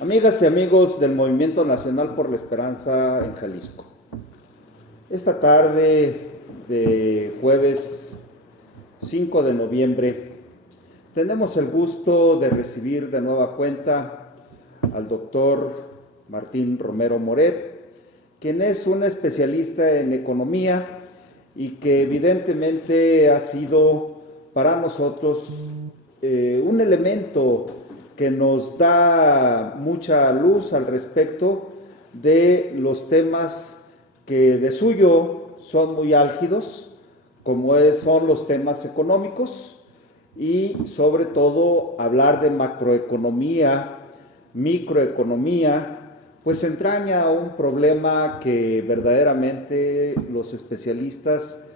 Amigas y amigos del Movimiento Nacional por la Esperanza en Jalisco, esta tarde de jueves 5 de noviembre tenemos el gusto de recibir de nueva cuenta al doctor Martín Romero Moret, quien es un especialista en economía y que evidentemente ha sido para nosotros un elemento que nos da mucha luz al respecto de los temas que de suyo son muy álgidos, como son los temas económicos y sobre todo hablar de macroeconomía, microeconomía, pues entraña un problema que verdaderamente los especialistas,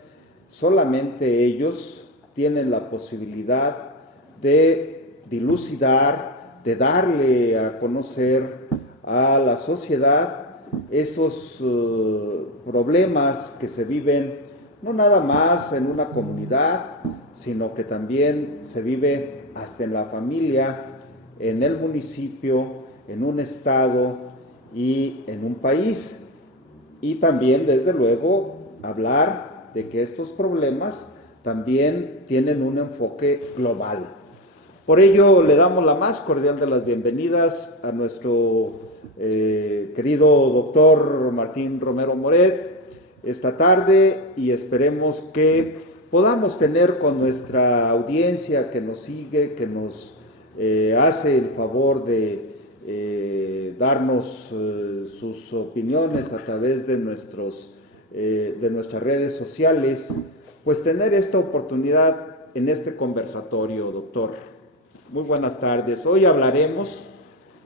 solamente ellos, tienen la posibilidad de dilucidar, de darle a conocer a la sociedad esos problemas que se viven no nada más en una comunidad, sino que también se vive hasta en la familia, en el municipio, en un estado y en un país. Y también, desde luego, hablar de que estos problemas también tienen un enfoque global. Por ello, le damos la más cordial de las bienvenidas a nuestro querido doctor Martín Romero Moret esta tarde y esperemos que podamos tener con nuestra audiencia que nos sigue, que nos hace el favor de darnos sus opiniones a través de nuestras redes sociales, pues tener esta oportunidad en este conversatorio, doctor. Muy buenas tardes. Hoy hablaremos,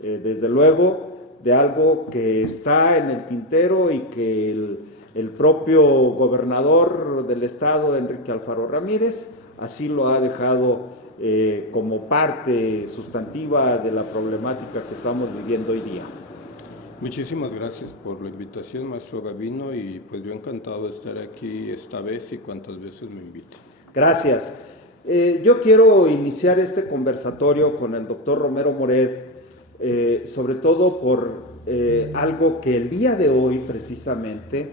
desde luego, de algo que está en el tintero y que el propio gobernador del estado, Enrique Alfaro Ramírez, así lo ha dejado como parte sustantiva de la problemática que estamos viviendo hoy día. Muchísimas gracias por la invitación, maestro Gavino, y pues yo encantado de estar aquí esta vez y cuantas veces me invite. Gracias. Yo quiero iniciar este conversatorio con el doctor Romero Moret, sobre todo por algo que el día de hoy precisamente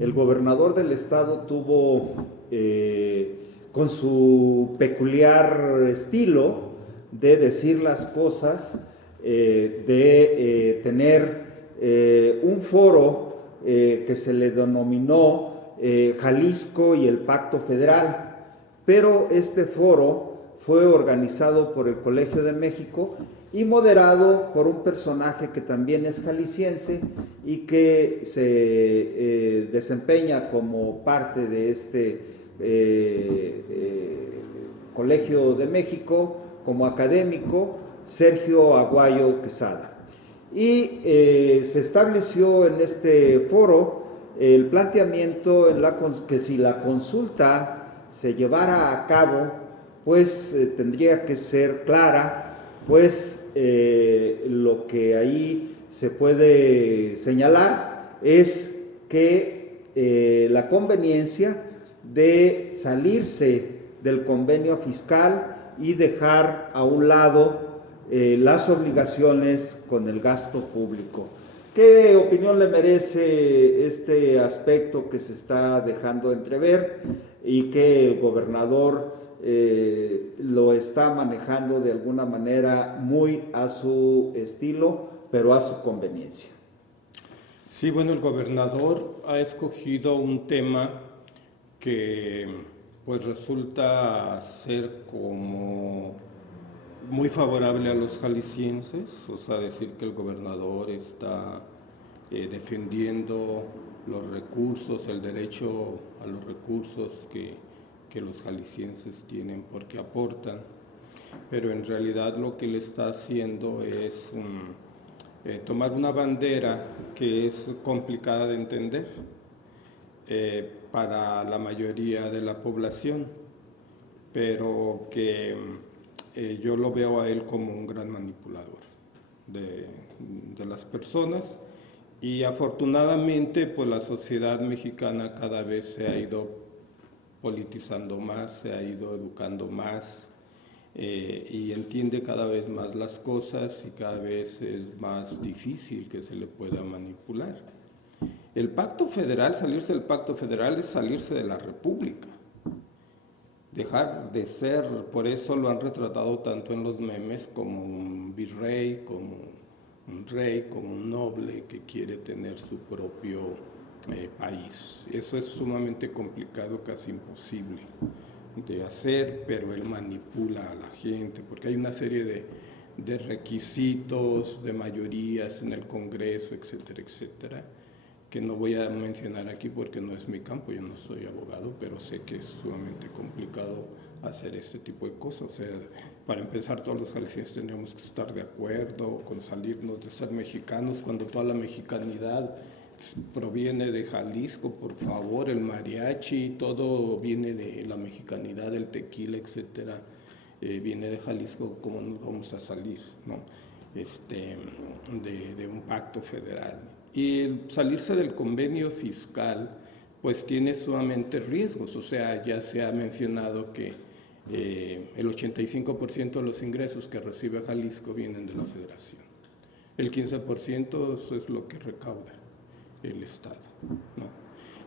el gobernador del estado tuvo con su peculiar estilo de decir las cosas, de tener un foro que se le denominó Jalisco y el Pacto Federal. Pero este foro fue organizado por el Colegio de México y moderado por un personaje que también es jalisciense y que se desempeña como parte de este Colegio de México como académico, Sergio Aguayo Quesada. Y se estableció en este foro el planteamiento que si la consulta se llevara a cabo, pues tendría que ser clara, pues lo que ahí se puede señalar es que la conveniencia de salirse del convenio fiscal y dejar a un lado las obligaciones con el gasto público. ¿Qué opinión le merece este aspecto que se está dejando entrever y que el gobernador lo está manejando de alguna manera muy a su estilo, pero a su conveniencia? Sí, bueno, el gobernador ha escogido un tema que pues resulta ser como muy favorable a los jaliscienses, o sea, decir que el gobernador está defendiendo los recursos, el derecho a los recursos que los jaliscienses tienen porque aportan, pero en realidad lo que él está haciendo es tomar una bandera que es complicada de entender para la mayoría de la población, pero que yo lo veo a él como un gran manipulador de las personas, y afortunadamente pues la sociedad mexicana cada vez se ha ido politizando más, se ha ido educando más y entiende cada vez más las cosas y cada vez es más difícil que se le pueda manipular. El pacto federal, salirse del pacto federal es salirse de la república. Dejar de ser, por eso lo han retratado tanto en los memes como un virrey, como un rey, como un noble que quiere tener su propio país. Eso es sumamente complicado, casi imposible de hacer, pero él manipula a la gente, porque hay una serie de requisitos, de mayorías en el Congreso, etcétera, etcétera, que no voy a mencionar aquí porque no es mi campo, yo no soy abogado, pero sé que es sumamente complicado hacer este tipo de cosas. O sea, para empezar, todos los jaliscienses tendríamos que estar de acuerdo con salirnos de ser mexicanos, cuando toda la mexicanidad proviene de Jalisco, por favor, el mariachi, todo viene de la mexicanidad, el tequila, etcétera, viene de Jalisco. ¿Cómo nos vamos a salir, no? De un pacto federal? Y el salirse del convenio fiscal, pues tiene sumamente riesgos. O sea, ya se ha mencionado que el 85% de los ingresos que recibe Jalisco vienen de la federación. El 15% eso es lo que recauda el Estado, ¿no?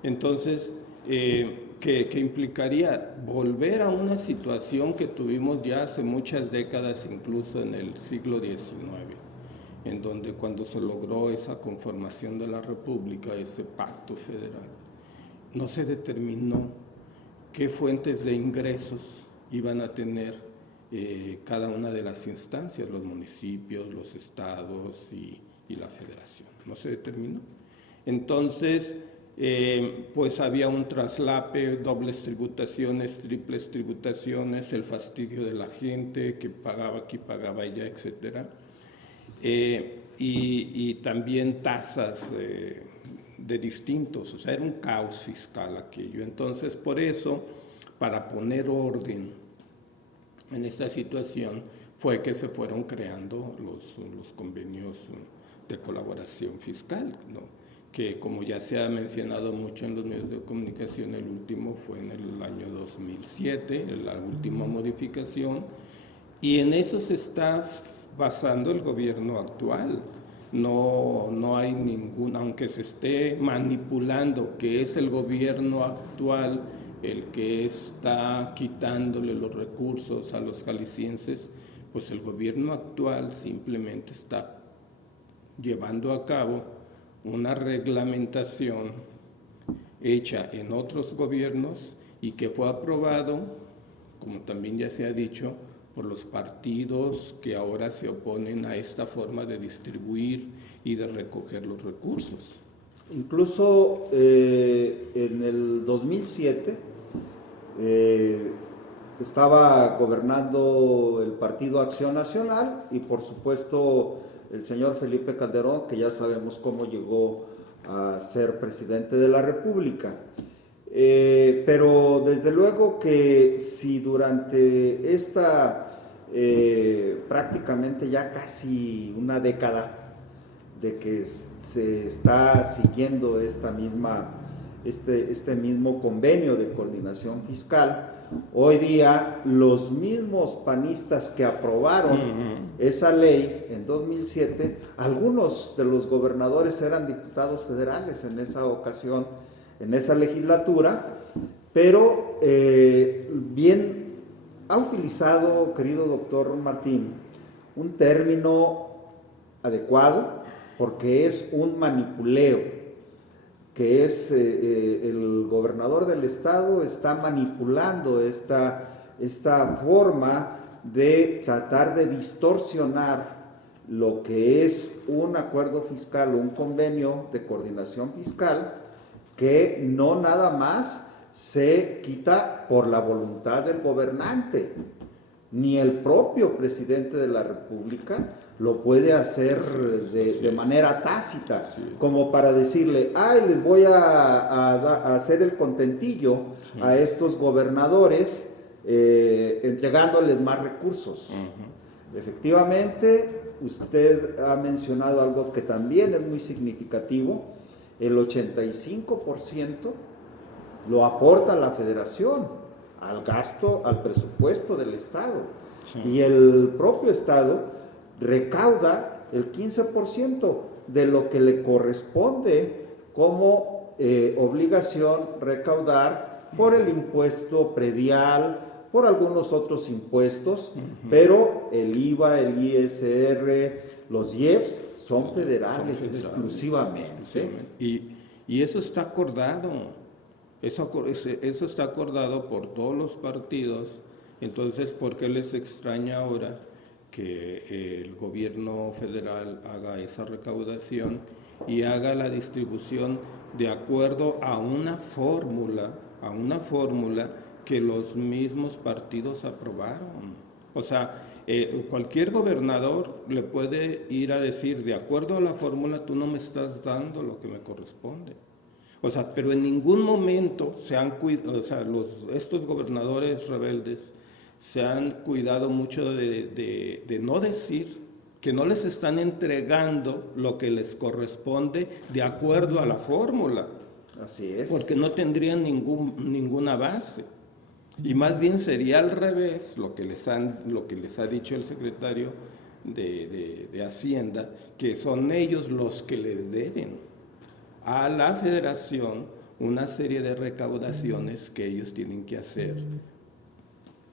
Entonces, ¿qué implicaría? Volver a una situación que tuvimos ya hace muchas décadas, incluso en el siglo XIX, en donde cuando se logró esa conformación de la República, ese pacto federal, no se determinó qué fuentes de ingresos iban a tener cada una de las instancias, los municipios, los estados y la federación. No se determinó. Entonces, pues había un traslape, dobles tributaciones, triples tributaciones, el fastidio de la gente que pagaba aquí, pagaba allá, etcétera. Y también tasas de distintos, o sea, era un caos fiscal aquello. Entonces, por eso, para poner orden en esta situación, fue que se fueron creando los convenios de colaboración fiscal, ¿no? Que, como ya se ha mencionado mucho en los medios de comunicación, el último fue en el año 2007, la última modificación, y en eso se está basando el gobierno actual. No hay ningún, aunque se esté manipulando que es el gobierno actual el que está quitándole los recursos a los jaliscienses, pues el gobierno actual simplemente está llevando a cabo una reglamentación hecha en otros gobiernos y que fue aprobado, como también ya se ha dicho, por los partidos que ahora se oponen a esta forma de distribuir y de recoger los recursos. Incluso en el 2007 estaba gobernando el Partido Acción Nacional y por supuesto el señor Felipe Calderón, que ya sabemos cómo llegó a ser presidente de la República. Pero desde luego que si durante esta prácticamente ya casi una década de que se está siguiendo este mismo convenio de coordinación fiscal, hoy día los mismos panistas que aprobaron esa ley en 2007, algunos de los gobernadores eran diputados federales en esa ocasión, en esa legislatura, pero bien ha utilizado, querido doctor Martín, un término adecuado, porque es un manipuleo, que es el gobernador del estado está manipulando esta forma de tratar de distorsionar lo que es un acuerdo fiscal o un convenio de coordinación fiscal, que no nada más se quita por la voluntad del gobernante, ni el propio presidente de la República lo puede hacer de manera tácita, como para decirle, ay, les voy a hacer el contentillo a estos gobernadores entregándoles más recursos. Efectivamente, usted ha mencionado algo que también es muy significativo: el 85% lo aporta la federación al gasto, al presupuesto del Estado. Sí. Y el propio Estado recauda el 15% de lo que le corresponde como obligación recaudar por el impuesto predial, por algunos otros impuestos, pero el IVA, el ISR, los IEPS son federales exclusivamente. Y eso está acordado, eso está acordado por todos los partidos. Entonces, ¿por qué les extraña ahora que el gobierno federal haga esa recaudación y haga la distribución de acuerdo a una fórmula que los mismos partidos aprobaron? O sea, cualquier gobernador le puede ir a decir, de acuerdo a la fórmula, tú no me estás dando lo que me corresponde. O sea, pero en ningún momento estos gobernadores rebeldes se han cuidado mucho de no decir que no les están entregando lo que les corresponde de acuerdo a la fórmula. Así es. Porque no tendrían ninguna base. Y más bien sería al revés lo que les ha dicho el secretario de Hacienda, que son ellos los que les deben a la federación una serie de recaudaciones que ellos tienen que hacer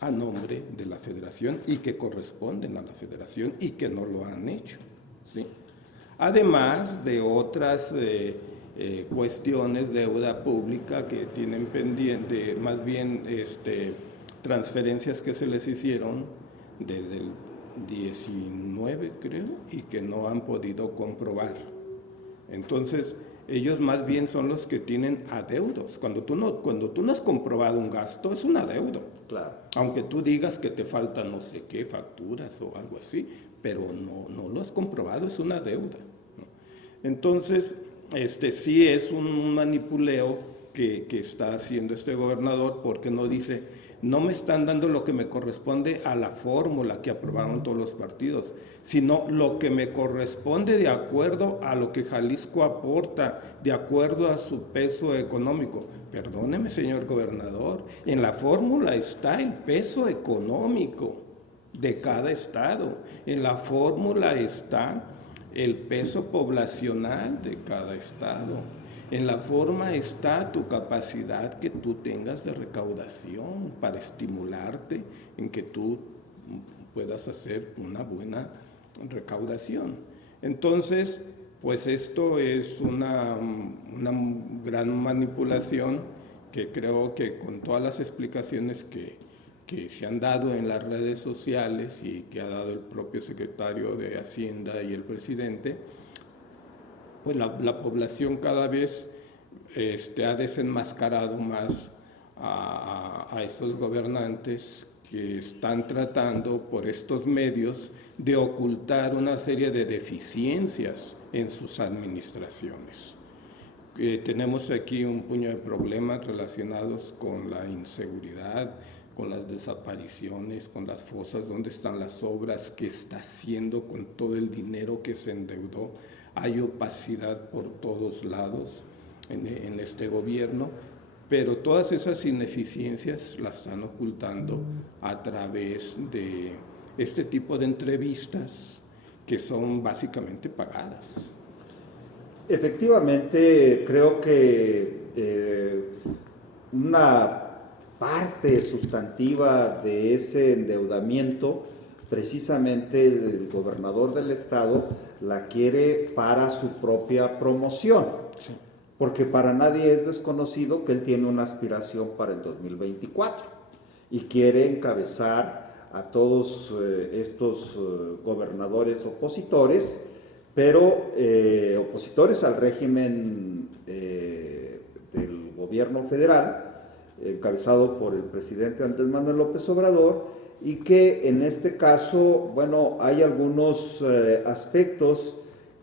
a nombre de la federación y que corresponden a la federación y que no lo han hecho, ¿sí? Además de otras cuestiones, deuda pública que tienen pendiente, más bien transferencias que se les hicieron desde el 19, creo, y que no han podido comprobar. Entonces, ellos más bien son los que tienen adeudos. Cuando tú no has comprobado un gasto, es un adeudo. Claro. Aunque tú digas que te faltan no sé qué facturas o algo así, pero no lo has comprobado, es una deuda, ¿no? Entonces, sí es un manipuleo que está haciendo este gobernador, porque no dice, no me están dando lo que me corresponde a la fórmula que aprobaron todos los partidos, sino lo que me corresponde de acuerdo a lo que Jalisco aporta, de acuerdo a su peso económico. Perdóneme, señor gobernador, en la fórmula está el peso económico de cada estado, en la fórmula está el peso poblacional de cada estado. En la forma está tu capacidad que tú tengas de recaudación para estimularte en que tú puedas hacer una buena recaudación. Entonces, pues esto es una gran manipulación que creo que con todas las explicaciones que se han dado en las redes sociales y que ha dado el propio secretario de Hacienda y el presidente, pues la población cada vez ha desenmascarado más a estos gobernantes que están tratando por estos medios de ocultar una serie de deficiencias en sus administraciones. Tenemos aquí un puño de problemas relacionados con la inseguridad, con las desapariciones, con las fosas, dónde están las obras, qué está haciendo con todo el dinero que se endeudó. Hay opacidad por todos lados en este gobierno, pero todas esas ineficiencias las están ocultando a través de este tipo de entrevistas que son básicamente pagadas. Efectivamente, creo que una parte sustantiva de ese endeudamiento, precisamente el gobernador del estado la quiere para su propia promoción, sí, porque para nadie es desconocido que él tiene una aspiración para el 2024 y quiere encabezar a todos estos gobernadores opositores, pero opositores al régimen del gobierno federal, encabezado por el presidente Andrés Manuel López Obrador, y que en este caso, bueno, hay algunos aspectos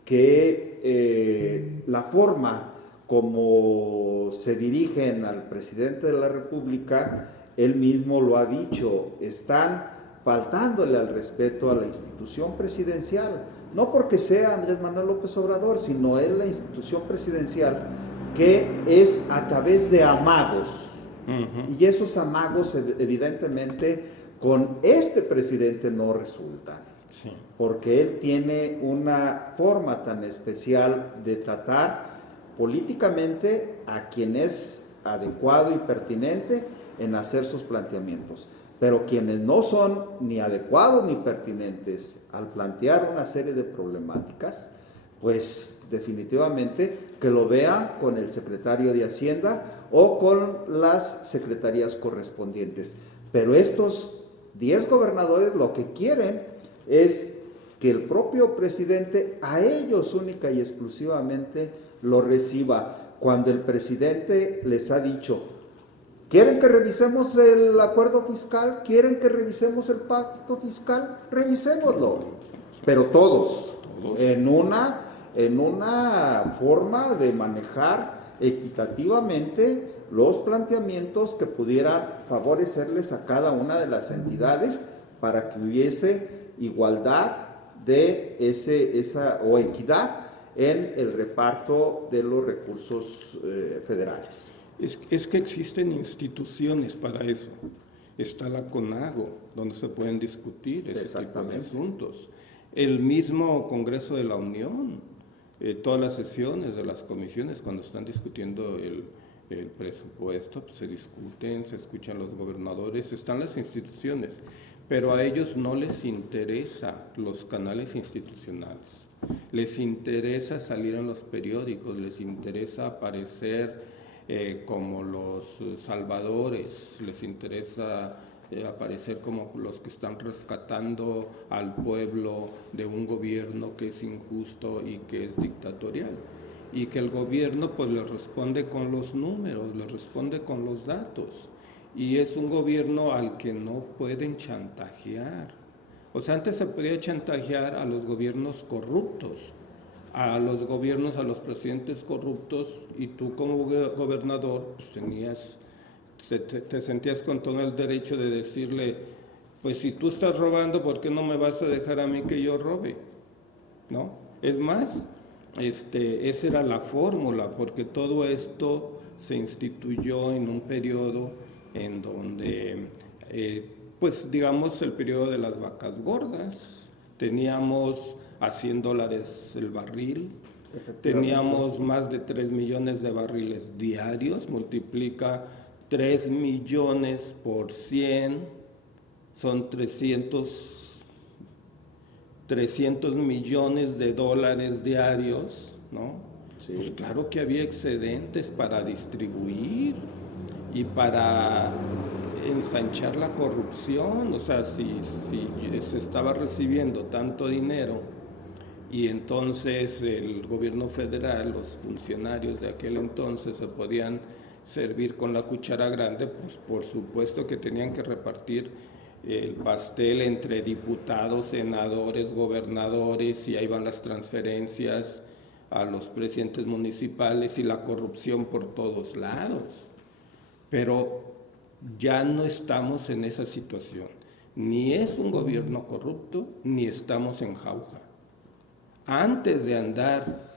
que la forma como se dirigen al presidente de la República, él mismo lo ha dicho, están faltándole al respeto a la institución presidencial, no porque sea Andrés Manuel López Obrador, sino es la institución presidencial que es a través de amagos Ujú. Y esos amagos evidentemente con este presidente no resultan, Sí. porque él tiene una forma tan especial de tratar políticamente a quien es adecuado y pertinente en hacer sus planteamientos. Pero quienes no son ni adecuados ni pertinentes al plantear una serie de problemáticas, pues definitivamente que lo vean con el secretario de Hacienda o con las secretarías correspondientes. Pero estos 10 gobernadores lo que quieren es que el propio presidente a ellos única y exclusivamente lo reciba. Cuando el presidente les ha dicho, ¿quieren que revisemos el acuerdo fiscal? ¿Quieren que revisemos el pacto fiscal? Revisémoslo, pero todos, Todos. en una forma de manejar equitativamente los planteamientos que pudieran favorecerles a cada una de las entidades para que hubiese igualdad de o equidad en el reparto de los recursos federales. Es que existen instituciones para eso. Está la CONAGO, donde se pueden discutir ese tipo de asuntos. El mismo Congreso de la Unión, todas las sesiones de las comisiones, cuando están discutiendo el presupuesto, pues se discuten, se escuchan los gobernadores, están las instituciones, pero a ellos no les interesa los canales institucionales. Les interesa salir en los periódicos, les interesa aparecer como los salvadores, les interesa aparecer como los que están rescatando al pueblo de un gobierno que es injusto y que es dictatorial. Y que el gobierno pues les responde con los números, les responde con los datos. Y es un gobierno al que no pueden chantajear. O sea, antes se podía chantajear a los gobiernos corruptos, a los gobiernos, a los presidentes corruptos, y tú como gobernador pues te sentías con todo el derecho de decirle, pues si tú estás robando, ¿por qué no me vas a dejar a mí que yo robe? ¿No? Es más, esa era la fórmula, porque todo esto se instituyó en un periodo en donde, pues digamos, el periodo de las vacas gordas. Teníamos a $100 el barril, teníamos más de 3 millones de barriles diarios, multiplica 3 millones por 100, son 300 millones de dólares diarios, ¿no? Sí. Pues claro que había excedentes para distribuir y para ensanchar la corrupción. O sea, si se estaba recibiendo tanto dinero y entonces el gobierno federal, los funcionarios de aquel entonces se podían servir con la cuchara grande, pues por supuesto que tenían que repartir el pastel entre diputados, senadores, gobernadores, y ahí van las transferencias a los presidentes municipales y la corrupción por todos lados. Pero ya no estamos en esa situación. Ni es un gobierno corrupto, ni estamos en jauja. Antes de andar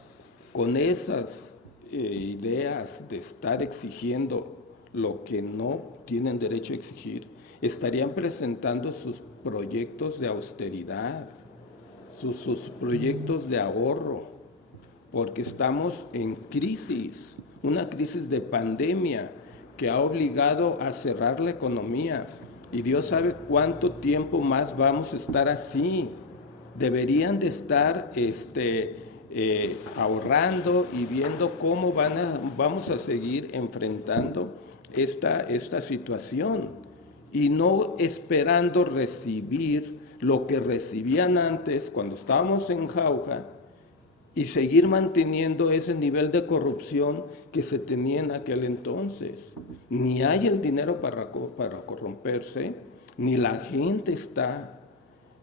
con esas ideas de estar exigiendo lo que no tienen derecho a exigir, estarían presentando sus proyectos de austeridad, sus proyectos de ahorro, porque estamos en crisis, una crisis de pandemia que ha obligado a cerrar la economía, y Dios sabe cuánto tiempo más vamos a estar así. Deberían de estar ahorrando y viendo cómo vamos a seguir enfrentando esta situación, y no esperando recibir lo que recibían antes cuando estábamos en jauja y seguir manteniendo ese nivel de corrupción que se tenía en aquel entonces. Ni hay el dinero para corromperse, ni la gente está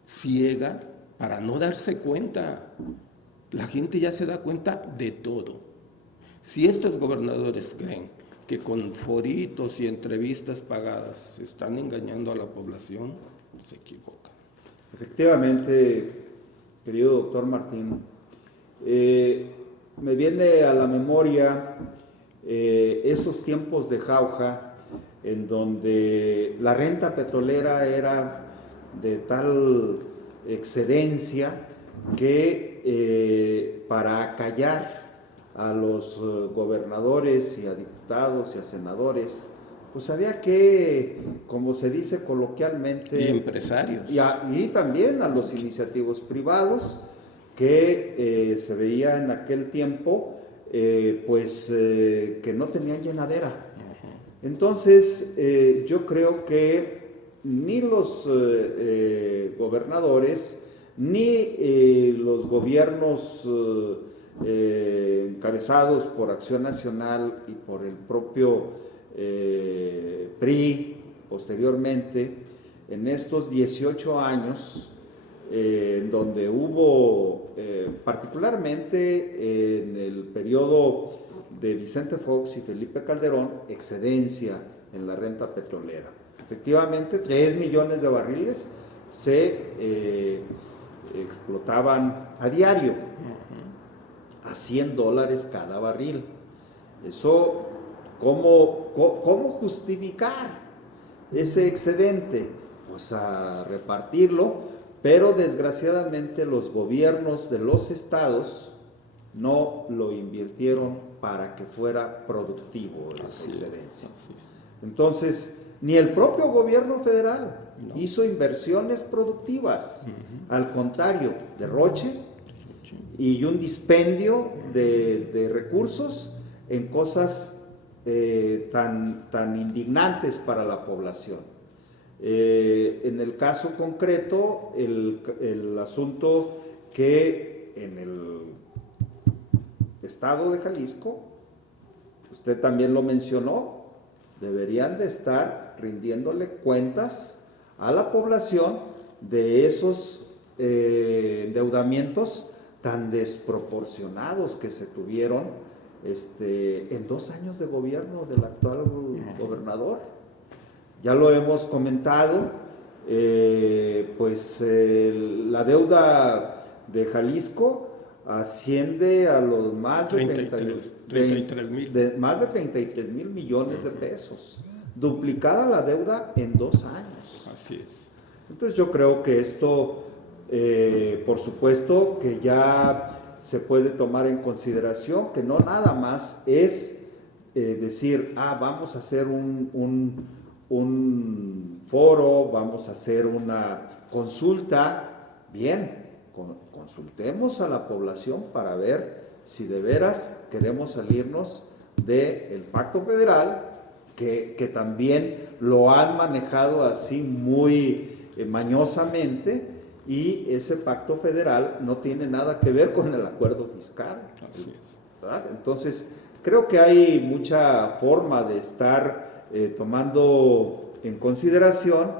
ciega para no darse cuenta. La gente ya se da cuenta de todo. Si estos gobernadores creen que con foritos y entrevistas pagadas están engañando a la población, se equivocan. Efectivamente, querido doctor Martín, me viene a la memoria esos tiempos de jauja en donde la renta petrolera era de tal excedencia que para acallar a los gobernadores y a diputados y a senadores, pues había que, como se dice coloquialmente, y empresarios. Y también a los iniciativos privados que se veía en aquel tiempo, que no tenían llenadera. Entonces, yo creo que ni los gobernadores, ni los gobiernos encabezados por Acción Nacional y por el propio PRI posteriormente, en estos 18 años, donde hubo, particularmente en el periodo de Vicente Fox y Felipe Calderón, excedencia en la renta petrolera. Efectivamente, 3 millones de barriles se explotaban a diario, a $100 cada barril. Eso, ¿cómo justificar ese excedente? Pues a repartirlo, pero desgraciadamente los gobiernos de los estados no lo invirtieron para que fuera productivo esa excedencia. Entonces, ni el propio gobierno federal hizo inversiones productivas, al contrario, derroche y un dispendio de recursos en cosas tan indignantes para la población. En el caso concreto, el asunto que en el estado de Jalisco, usted también lo mencionó, deberían de estar rindiéndole cuentas a la población de esos endeudamientos tan desproporcionados que se tuvieron en 2 años de gobierno del actual gobernador. Ya lo hemos comentado, la deuda de Jalisco asciende a los más de 33 mil millones de pesos, duplicada la deuda en 2 años. Así es. Entonces yo creo que esto, por supuesto, que ya se puede tomar en consideración, que no nada más es decir, vamos a hacer un foro, vamos a hacer una consulta. Bien, consultemos a la población para ver si de veras queremos salirnos del pacto federal, que también lo han manejado así muy mañosamente, y ese pacto federal no tiene nada que ver con el acuerdo fiscal. Así es. ¿Verdad? Entonces, creo que hay mucha forma de estar tomando en consideración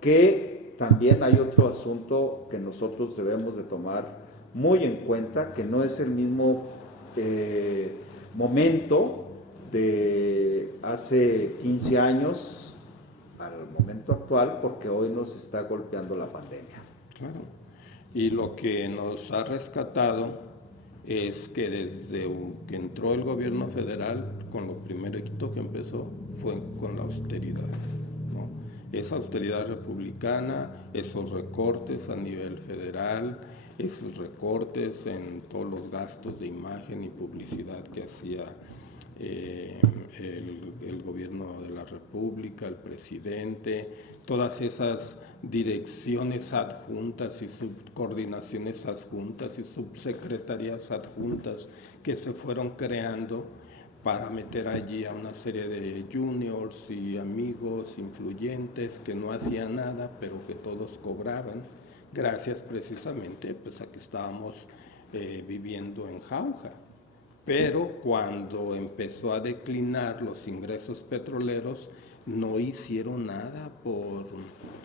que también hay otro asunto que nosotros debemos de tomar muy en cuenta, que no es el mismo momento de hace 15 años al momento actual, porque hoy nos está golpeando la pandemia. Claro. Y lo que nos ha rescatado es que desde que entró el gobierno federal, con lo primerito que empezó fue con la austeridad, ¿no? Esa austeridad republicana, esos recortes a nivel federal, esos recortes en todos los gastos de imagen y publicidad que hacía el gobierno de la República, el presidente, todas esas direcciones adjuntas y subcoordinaciones adjuntas y subsecretarías adjuntas que se fueron creando para meter allí a una serie de juniors y amigos influyentes que no hacían nada, pero que todos cobraban, gracias precisamente pues, a que estábamos viviendo en jauja. Pero cuando empezó a declinar los ingresos petroleros, no hicieron nada por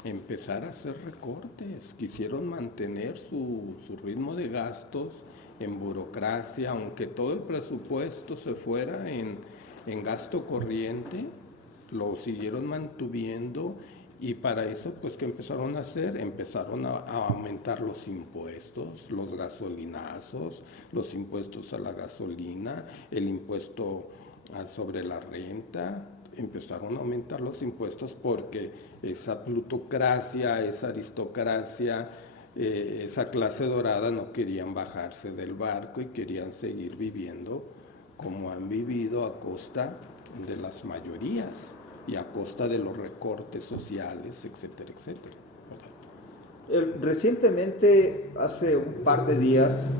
empezar a hacer recortes. Quisieron mantener su ritmo de gastos en burocracia, aunque todo el presupuesto se fuera en gasto corriente, lo siguieron manteniendo. Y para eso, pues, ¿qué empezaron a hacer? Empezaron a aumentar los impuestos, los gasolinazos, los impuestos a la gasolina, el impuesto sobre la renta, empezaron a aumentar los impuestos porque esa plutocracia, esa aristocracia, esa clase dorada no querían bajarse del barco y querían seguir viviendo como han vivido a costa de las mayorías y a costa de los recortes sociales, etcétera, etcétera. Recientemente, hace un par de días,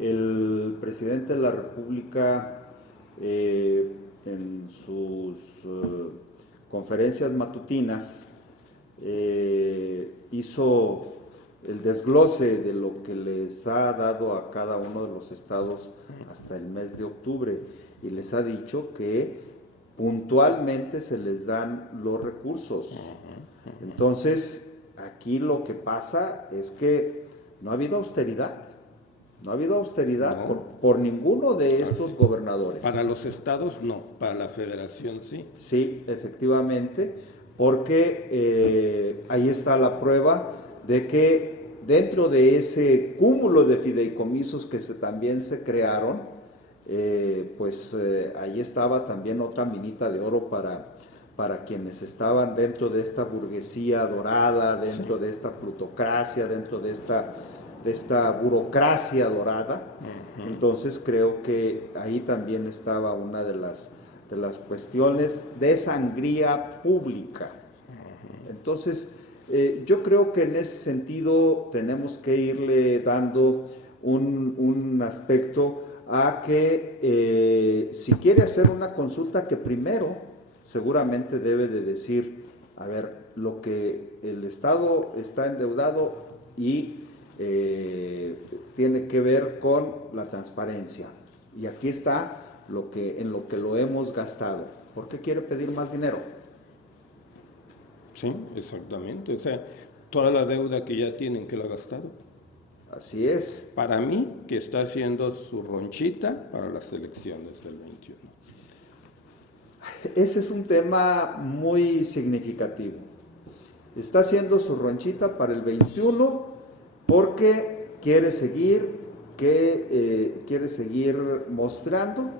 el presidente de la República, en sus conferencias matutinas, hizo el desglose de lo que les ha dado a cada uno de los estados hasta el mes de octubre y les ha dicho que puntualmente se les dan los recursos. Entonces, aquí lo que pasa es que no ha habido austeridad. No ha habido austeridad por ninguno de estos gobernadores. Para los estados no, para la federación sí. Sí, efectivamente, porque ahí está la prueba de que dentro de ese cúmulo de fideicomisos que también se crearon, ahí estaba también otra minita de oro para quienes estaban dentro de esta burguesía dorada, dentro de esta plutocracia, dentro de esta burocracia dorada. Entonces creo que ahí también estaba una de las cuestiones de sangría pública. Entonces, yo creo que en ese sentido tenemos que irle dando un aspecto a que si quiere hacer una consulta, que primero seguramente debe de decir, a ver, lo que el Estado está endeudado y tiene que ver con la transparencia. Y aquí está en lo que lo hemos gastado. ¿Por qué quiere pedir más dinero? Sí, exactamente. O sea, toda la deuda que ya tienen que la ha gastado. Así es. Para mí, que está haciendo su ronchita para las elecciones del 21. Ese es un tema muy significativo. Está haciendo su ronchita para el 21 porque quiere seguir mostrando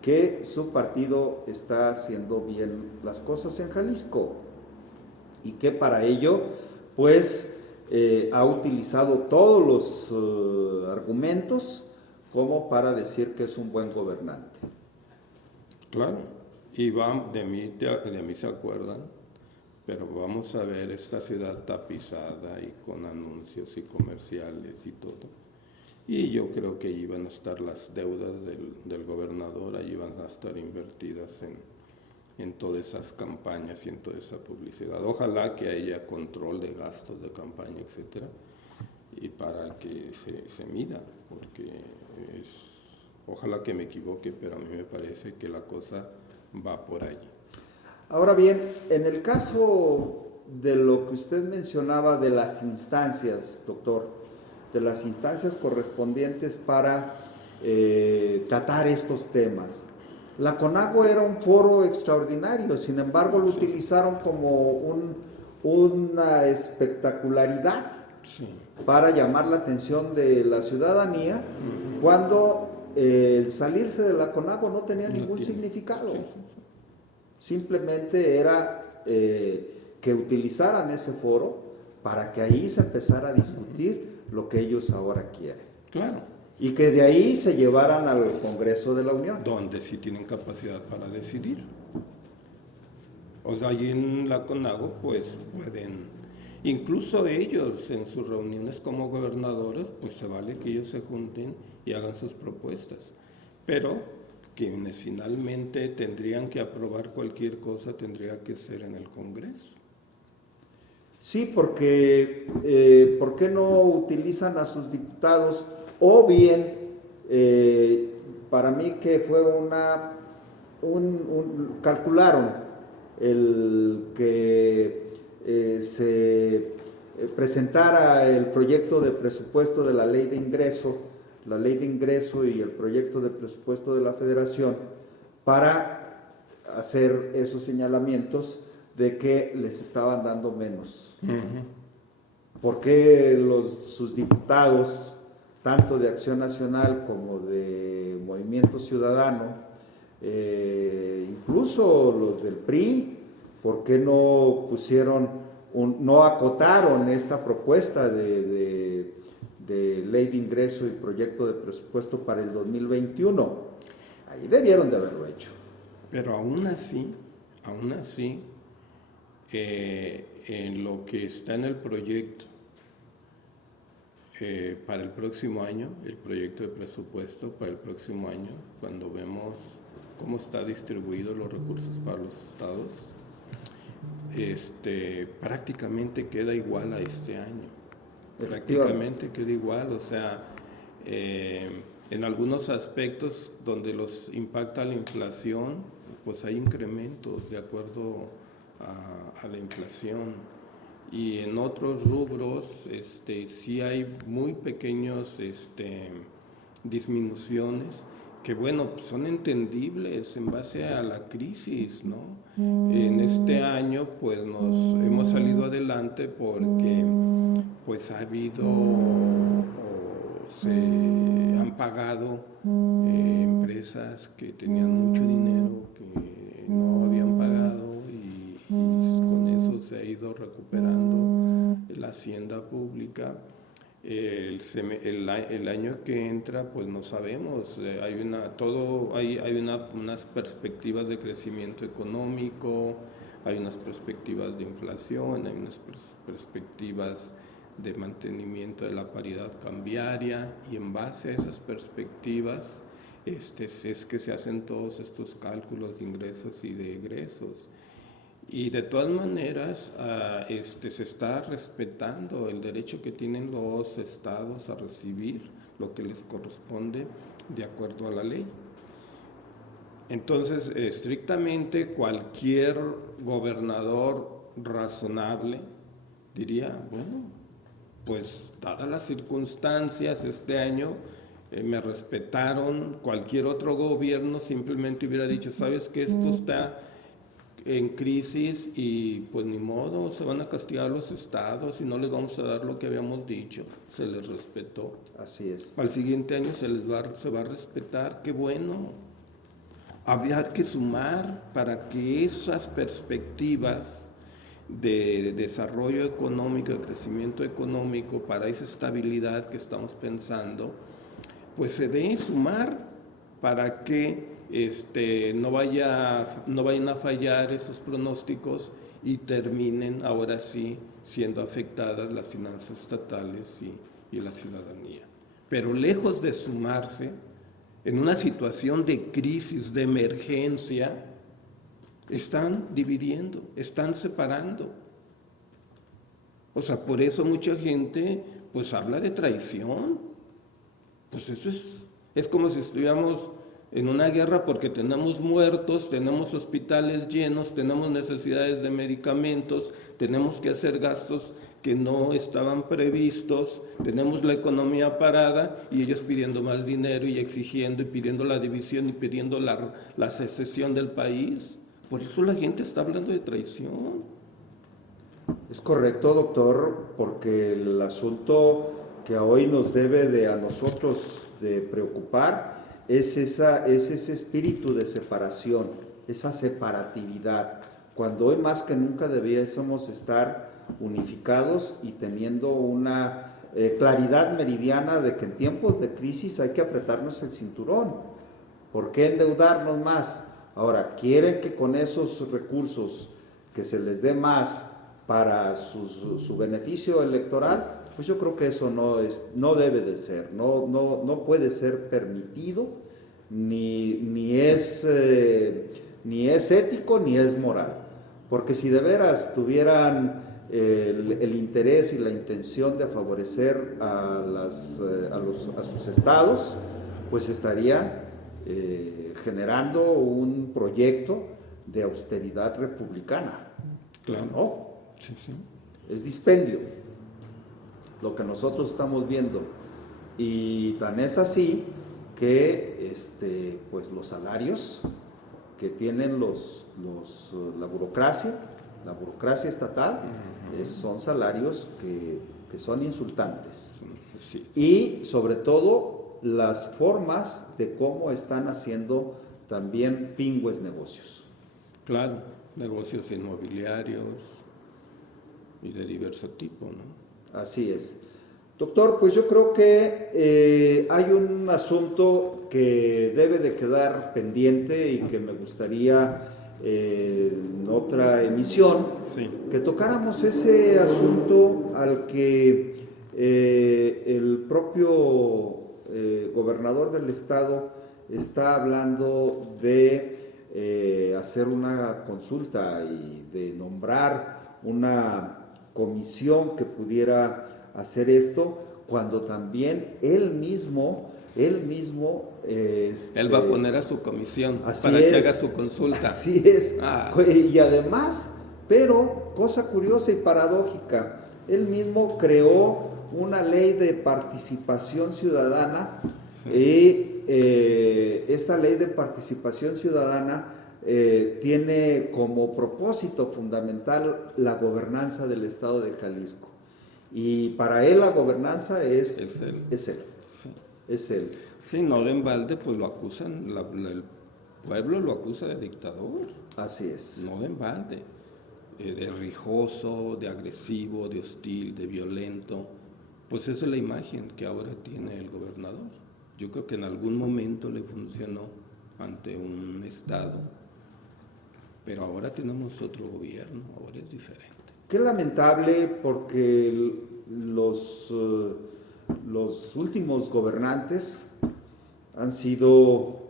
que su partido está haciendo bien las cosas en Jalisco y que para ello, pues, ha utilizado todos los argumentos como para decir que es un buen gobernante. Claro, y de mí se acuerdan, pero vamos a ver esta ciudad tapizada y con anuncios y comerciales y todo. Y yo creo que allí van a estar las deudas del gobernador, allí van a estar invertidas en todas esas campañas y en toda esa publicidad. Ojalá que haya control de gastos de campaña, etcétera, y para que se mida, porque ojalá que me equivoque, pero a mí me parece que la cosa va por allí. Ahora bien, en el caso de lo que usted mencionaba de las instancias, doctor, de las instancias correspondientes para tratar estos temas, la CONAGUA era un foro extraordinario, sin embargo lo utilizaron como una espectacularidad para llamar la atención de la ciudadanía, cuando el salirse de la CONAGUA no tenía ningún significado. Simplemente era que utilizaran ese foro para que ahí se empezara a discutir lo que ellos ahora quieren. Claro. Y que de ahí se llevaran al Congreso de la Unión. Donde sí tienen capacidad para decidir. O sea, allí en la CONAGUA pues pueden, incluso ellos en sus reuniones como gobernadores, pues se vale que ellos se junten y hagan sus propuestas. Pero quienes finalmente tendrían que aprobar cualquier cosa tendría que ser en el Congreso. Sí, porque ¿por qué no utilizan a sus diputados? O bien, para mí que fue calcularon el que se presentara el proyecto de presupuesto de la ley de ingreso y el proyecto de presupuesto de la Federación para hacer esos señalamientos de que les estaban dando menos. ¿Por qué sus diputados, tanto de Acción Nacional como de Movimiento Ciudadano, incluso los del PRI, ¿por qué no pusieron, no acotaron esta propuesta de ley de ingreso y proyecto de presupuesto para el 2021? Ahí debieron de haberlo hecho. Pero aún así, en lo que está en el proyecto para el próximo año, el proyecto de presupuesto para el próximo año, cuando vemos cómo está distribuidos los recursos para los estados, prácticamente queda igual a este año. Prácticamente queda igual, o sea, en algunos aspectos donde los impacta la inflación, pues hay incrementos de acuerdo a la inflación. Y en otros rubros sí hay muy pequeños disminuciones que, bueno, pues son entendibles en base a la crisis, ¿no? En este año pues hemos salido adelante porque pues ha habido o se han pagado empresas que tenían mucho dinero que no habían pagado y con eso se ha ido recuperando la hacienda pública. El año que entra, pues no sabemos, hay unas perspectivas de crecimiento económico, hay unas perspectivas de inflación, hay unas perspectivas de mantenimiento de la paridad cambiaria, y en base a esas perspectivas es que se hacen todos estos cálculos de ingresos y de egresos. Y de todas maneras se está respetando el derecho que tienen los estados a recibir lo que les corresponde de acuerdo a la ley. Entonces, estrictamente cualquier gobernador razonable diría, bueno, pues dadas las circunstancias este año me respetaron. Cualquier otro gobierno simplemente hubiera dicho, ¿sabes qué? Esto está en crisis y pues ni modo, se van a castigar los estados y no les vamos a dar lo que habíamos dicho. Se les respetó. Así es. Al siguiente año se va a respetar. Qué bueno. Habría que sumar para que esas perspectivas de desarrollo económico, de crecimiento económico, para esa estabilidad que estamos pensando, pues se debe sumar para que no vayan a fallar esos pronósticos y terminen ahora sí siendo afectadas las finanzas estatales y la ciudadanía. Pero lejos de sumarse, en una situación de crisis, de emergencia, están dividiendo, están separando. O sea, por eso mucha gente pues habla de traición. Pues eso es como si estuviéramos en una guerra porque tenemos muertos, tenemos hospitales llenos, tenemos necesidades de medicamentos, tenemos que hacer gastos que no estaban previstos, tenemos la economía parada y ellos pidiendo más dinero y exigiendo y pidiendo la división y pidiendo la secesión del país. Por eso la gente está hablando de traición. Es correcto, doctor, porque el asunto que hoy nos debe de a nosotros de preocupar es ese espíritu de separación, esa separatividad, cuando hoy más que nunca debiésemos estar unificados y teniendo una claridad meridiana de que en tiempos de crisis hay que apretarnos el cinturón. ¿Por qué endeudarnos más? Ahora, ¿quieren que con esos recursos que se les dé más para su beneficio electoral? Pues yo creo que eso no debe de ser, no puede ser permitido, ni es ético ni es moral. Porque si de veras tuvieran el interés y la intención de favorecer a sus estados, pues estarían generando un proyecto de austeridad republicana. Claro. ¿No? Sí, sí. Es dispendio lo que nosotros estamos viendo, y tan es así que pues los salarios que tienen la burocracia estatal son salarios que son insultantes. Sí. Y sobre todo las formas de cómo están haciendo también pingües negocios. Claro, negocios inmobiliarios y de diverso tipo, ¿no? Así es. Doctor, pues yo creo que hay un asunto que debe de quedar pendiente y que me gustaría en otra emisión, Sí. que tocáramos ese asunto al que el propio gobernador del estado está hablando de hacer una consulta y de nombrar una comisión que pudiera hacer esto, cuando también él mismo Él va a poner a su comisión así para es, que haga su consulta. así es. Ah. Y además, pero cosa curiosa y paradójica, él mismo creó una ley de participación ciudadana. Sí. Y esta ley de participación ciudadana tiene como propósito fundamental la gobernanza del estado de Jalisco. Y para él la gobernanza es él. Sí. Es él. Sí, no de embalde, pues lo acusan, el pueblo lo acusa de dictador. Así es. No de embalde, de rijoso, de agresivo, de hostil, de violento. Pues esa es la imagen que ahora tiene el gobernador. Yo creo que en algún momento le funcionó ante un estado, pero ahora tenemos otro gobierno, ahora es diferente. Qué lamentable, porque los últimos gobernantes han sido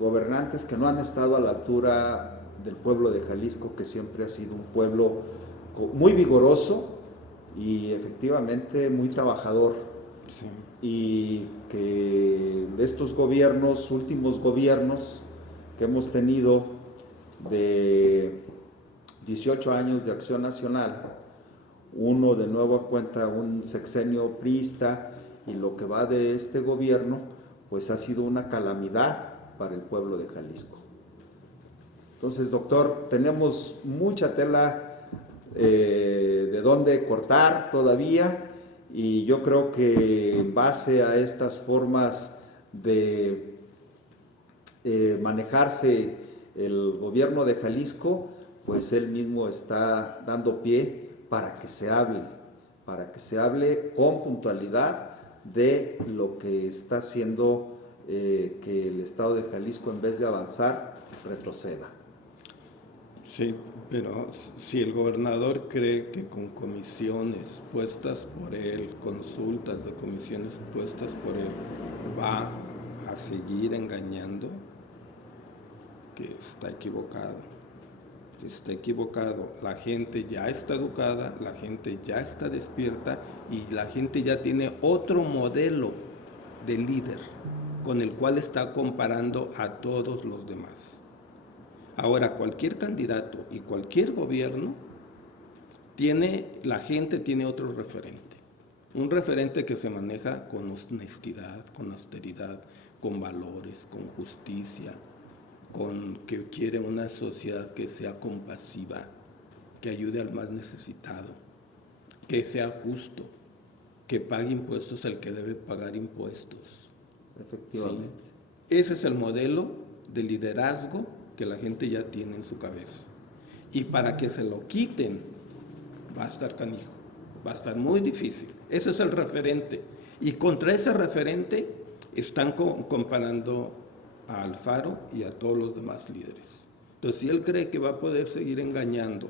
gobernantes que no han estado a la altura del pueblo de Jalisco, que siempre ha sido un pueblo muy vigoroso y efectivamente muy trabajador. Sí. Y que estos gobiernos, últimos gobiernos que hemos tenido de 18 años de Acción Nacional, uno de nuevo cuenta un sexenio priista, y lo que va de este gobierno, pues ha sido una calamidad para el pueblo de Jalisco. Entonces, doctor, tenemos mucha tela de dónde cortar todavía, y yo creo que en base a estas formas de manejarse el gobierno de Jalisco, pues él mismo está dando pie para que se hable con puntualidad de lo que está haciendo que el estado de Jalisco, en vez de avanzar, retroceda. Sí, pero si el gobernador cree que con comisiones puestas por él, consultas de comisiones puestas por él, va a seguir engañando, que está equivocado. Está equivocado. La gente ya está educada, la gente ya está despierta y la gente ya tiene otro modelo de líder con el cual está comparando a todos los demás. Ahora, cualquier candidato y cualquier gobierno la gente tiene otro referente. Un referente que se maneja con honestidad, con austeridad, con valores, con justicia, que quiere una sociedad que sea compasiva, que ayude al más necesitado, que sea justo, que pague impuestos al que debe pagar impuestos. Efectivamente. ¿Sí? Ese es el modelo de liderazgo que la gente ya tiene en su cabeza. Y para que se lo quiten, va a estar canijo, va a estar muy difícil. Ese es el referente. Y contra ese referente están comparando a Alfaro y a todos los demás líderes. Entonces, si él cree que va a poder seguir engañando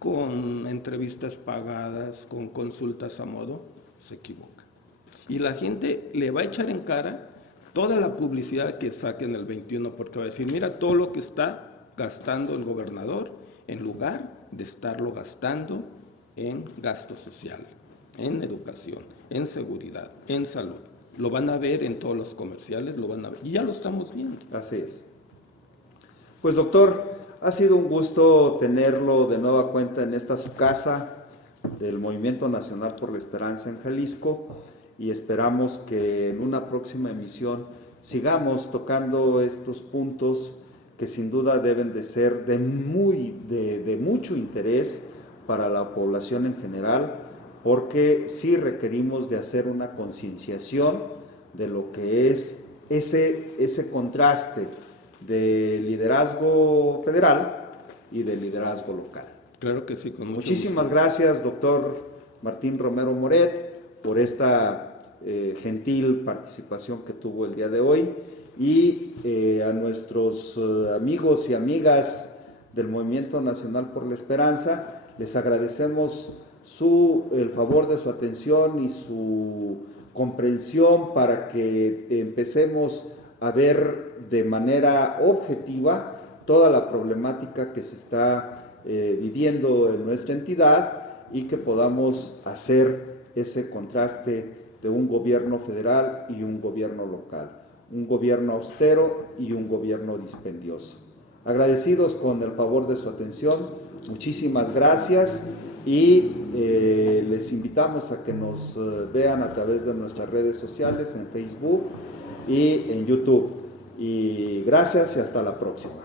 con entrevistas pagadas, con consultas a modo, se equivoca. Y la gente le va a echar en cara toda la publicidad que saquen el 21, porque va a decir, mira todo lo que está gastando el gobernador, en lugar de estarlo gastando en gasto social, en educación, en seguridad, en salud. Lo van a ver en todos los comerciales, lo van a ver, y ya lo estamos viendo. Así es. Pues doctor, ha sido un gusto tenerlo de nueva cuenta en esta su casa del Movimiento Nacional por la Esperanza en Jalisco, y esperamos que en una próxima emisión sigamos tocando estos puntos que sin duda deben de ser de mucho interés para la población en general, porque sí requerimos de hacer una concienciación de lo que es ese contraste de liderazgo federal y de liderazgo local. Claro que sí, con mucho Muchísimas gusto. gracias, doctor Martín Romero Moret, por esta gentil participación que tuvo el día de hoy, y a nuestros amigos y amigas del Movimiento Nacional por la Esperanza, les agradecemos el favor de su atención y su comprensión para que empecemos a ver de manera objetiva toda la problemática que se está viviendo en nuestra entidad, y que podamos hacer ese contraste de un gobierno federal y un gobierno local, un gobierno austero y un gobierno dispendioso. Agradecidos con el favor de su atención, muchísimas gracias, y les invitamos a que nos vean a través de nuestras redes sociales, en Facebook y en YouTube. Y gracias y hasta la próxima.